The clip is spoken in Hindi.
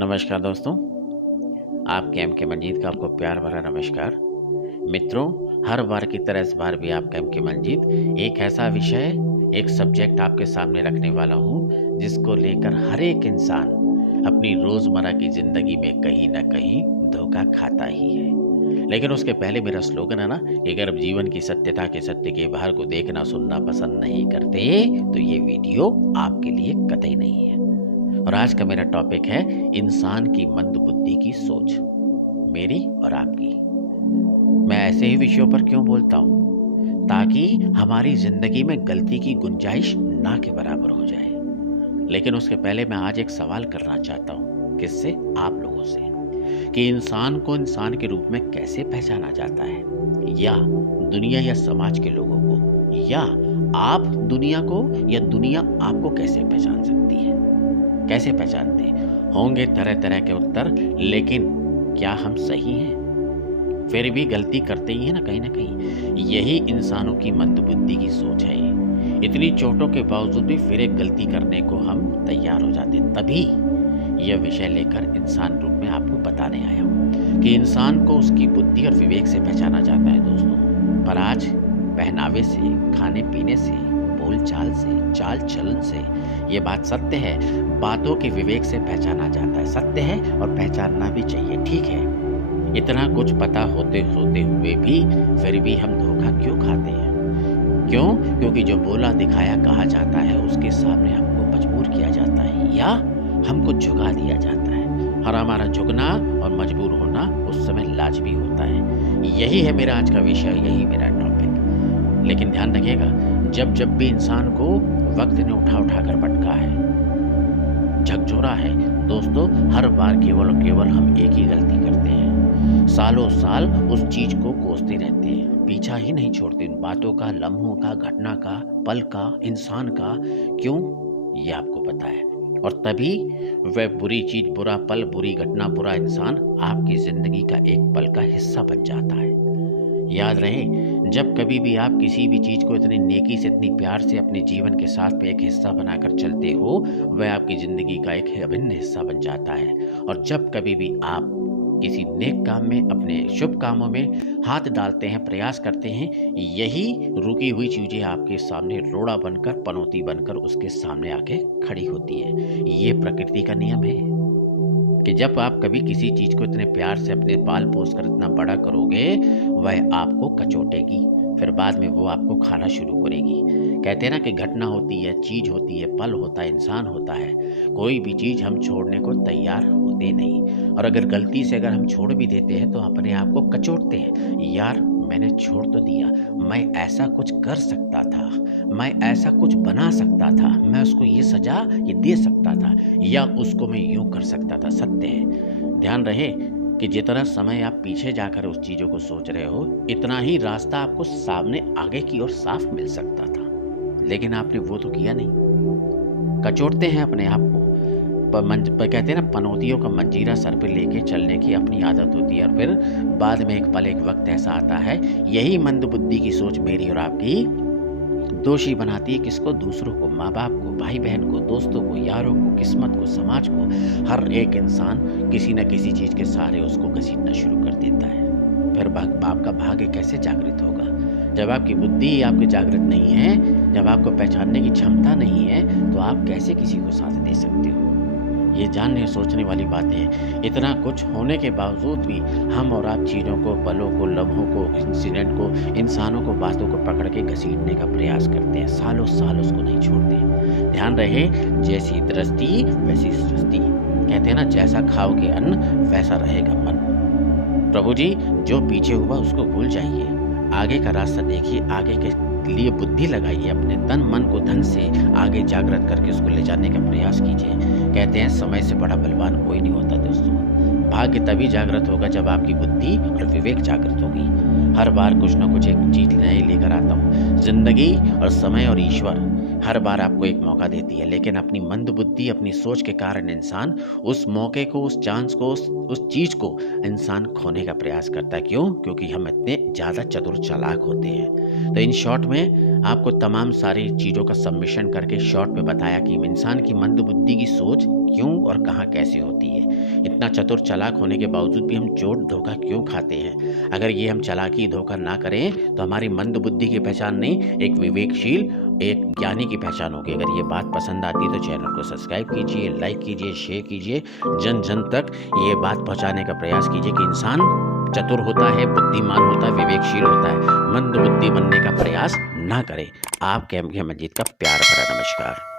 नमस्कार दोस्तों, आपके एम के मंजीत का आपको प्यार भरा नमस्कार। मित्रों, हर बार की तरह इस बार भी आपका एम के मंजीत एक ऐसा विषय, एक सब्जेक्ट आपके सामने रखने वाला हूँ, जिसको लेकर हर एक इंसान अपनी रोज़मर्रा की ज़िंदगी में कहीं न कहीं धोखा खाता ही है। लेकिन उसके पहले मेरा स्लोगन है ना कि अगर आप जीवन की सत्यता के सत्य के बाहर को देखना सुनना पसंद नहीं करते, तो ये वीडियो आपके लिए कतई नहीं है। और आज का मेरा टॉपिक है इंसान की मंदबुद्धि की सोच, मेरी और आपकी। मैं ऐसे ही विषयों पर क्यों बोलता हूँ? ताकि हमारी जिंदगी में गलती की गुंजाइश ना के बराबर हो जाए। लेकिन उसके पहले मैं आज एक सवाल करना चाहता हूँ, किससे? आप लोगों से, कि इंसान को इंसान के रूप में कैसे पहचाना जाता है, या दुनिया या समाज के लोगों को, या आप दुनिया को या दुनिया आपको कैसे पहचान सकती है? कैसे पहचानते होंगे? तरह तरह के उत्तर, लेकिन क्या हम सही हैं? फिर भी गलती करते ही हैं ना कहीं ना कहीं। यही इंसानों की मंदबुद्धि की सोच है। इतनी चोटों के बावजूद भी फिर एक गलती करने को हम तैयार हो जाते। तभी यह विषय लेकर इंसान रूप में आपको बताने आया हूँ कि इंसान को उसकी बुद्धि और विवेक से पहचाना जाता है दोस्तों। पर आज पहनावे से, खाने पीने से, बोल चाल से, चाल चलन से ये बात सत्य है, बातों के विवेक से पहचाना जाता है। सत्य है और पहचानना भी चाहिए, ठीक है। इतना कुछ पता होते होते हुए भी फिर भी हम धोखा क्यों खाते हैं? क्यों? क्योंकि जो बोला दिखाया कहा जाता है उसके सामने हमको मजबूर किया जाता है, या हमको झुका दिया जाता है। और हमारा झुकना और मजबूर होना उस समय लाजमी होता है। यही है मेरा आज का विषय, यही मेरा टॉपिक। लेकिन ध्यान रखिएगा, जब भी इंसान को वक्त ने उठा उठा कर पटका है, झकझोरा है दोस्तों, हर बार केवल और केवल हम एक ही गलती करते हैं। सालों साल उस चीज को कोसते रहते हैं, पीछा ही नहीं छोड़ते उन बातों का, लम्हों का, घटना का, पल का, इंसान का। क्यों? ये आपको पता है। और तभी वह बुरी चीज, बुरा पल, बुरी घटना, बुरा इंसान आपकी जिंदगी का एक पल का हिस्सा बन जाता है। याद रहे, जब कभी भी आप किसी भी चीज़ को इतनी नेकी से, इतनी प्यार से अपने जीवन के साथ में एक हिस्सा बनाकर चलते हो, वह आपकी ज़िंदगी का एक अभिन्न हिस्सा बन जाता है। और जब कभी भी आप किसी नेक काम में, अपने शुभ कामों में हाथ डालते हैं, प्रयास करते हैं, यही रुकी हुई चीज़ें आपके सामने रोड़ा बनकर, पनौती बनकर उसके सामने आके खड़ी होती है। ये प्रकृति का नियम है कि जब आप कभी किसी चीज़ को इतने प्यार से अपने पाल पोस कर इतना बड़ा करोगे, वह आपको कचोटेगी, फिर बाद में वो आपको खाना शुरू करेगी। कहते हैं ना कि घटना होती है, चीज़ होती है, पल होता है, इंसान होता है, कोई भी चीज़ हम छोड़ने को तैयार होते नहीं। और अगर गलती से अगर हम छोड़ भी देते हैं तो अपने आप को कचोटते हैं, यार मैंने छोड़ तो दिया, मैं ऐसा कुछ कर सकता था, मैं ऐसा कुछ बना सकता था, मैं उसको ये सजा ये दे सकता था, या उसको मैं यूं कर सकता था। सत्य है। ध्यान रहे कि जितना समय आप पीछे जाकर उस चीज़ों को सोच रहे हो, इतना ही रास्ता आपको सामने आगे की ओर साफ मिल सकता था। लेकिन आपने वो तो किया नहीं। कचोटते हैं अपने आप को। कहते हैं ना, पनौतियों का मंजीरा सर पे लेके चलने की अपनी आदत होती है। और फिर बाद में एक पल, एक वक्त ऐसा आता है, यही मंदबुद्धि की सोच मेरी और आपकी दोषी बनाती है। किसको? दूसरों को, माँ बाप को, भाई बहन को, दोस्तों को, यारों को, किस्मत को, समाज को। हर एक इंसान किसी न किसी चीज़ के सहारे उसको घसीटना शुरू कर देता है। फिर आपका भाग्य कैसे जागृत होगा? जब आपकी बुद्धि आपकी जागृत नहीं है, जब आपको पहचानने की क्षमता नहीं है, तो आप कैसे किसी को साथ दे सकते हो? ये जानने सोचने वाली बातें हैं। इतना कुछ होने के बावजूद भी हम और आप चीज़ों को, पलों को, लम्हों को, इंसिडेंट को, इंसानों को, बातों को पकड़ के घसीटने का प्रयास करते हैं। सालों साल उसको नहीं छोड़ते। ध्यान रहे, जैसी दृष्टि वैसी सृष्टि। कहते हैं ना, जैसा खाओगे अन्न वैसा रहेगा मन। प्रभु जी, जो पीछे हुआ उसको भूल जाइए, आगे का रास्ता देखिए, आगे के लिए बुद्धि लगाइए, अपने तन मन को धन से आगे जागृत करके उसको ले जाने का प्रयास कीजिए। कहते हैं समय से बड़ा बलवान कोई नहीं होता दोस्तों। भाग्य तभी जागृत होगा जब आपकी बुद्धि और विवेक जागृत होगी। हर बार कुछ ना कुछ एक चीज नई लेकर आता हूँ। जिंदगी और समय और ईश्वर हर बार आपको एक मौका देती है, लेकिन अपनी मंदबुद्धि, अपनी सोच के कारण इंसान उस मौके को, उस चांस को, उस चीज को इंसान खोने का प्रयास करता है। क्यों? क्योंकि हम इतने ज्यादा चतुर चालाक होते हैं। तो इन शॉर्ट में आपको तमाम सारी चीजों का सबमिशन करके शॉर्ट में बताया कि इंसान की मंदबुद्धि की सोच क्यों और कहाँ कैसे होती है। इतना चतुर चालाक होने के बावजूद भी हम चोट धोखा क्यों खाते हैं। अगर ये हम चालाकी धोखा ना करें तो हमारी मंद बुद्धि की पहचान नहीं, एक विवेकशील, एक ज्ञानी की पहचान होगी। अगर ये बात पसंद आती है तो चैनल को सब्सक्राइब कीजिए, लाइक कीजिए, शेयर कीजिए, जन जन तक ये बात पहुंचाने का प्रयास कीजिए कि इंसान चतुर होता है, बुद्धिमान होता है, विवेकशील होता है। मंद बुद्धि बनने का प्रयास ना करें। आपके एम के मंजीत का प्यार भरा नमस्कार।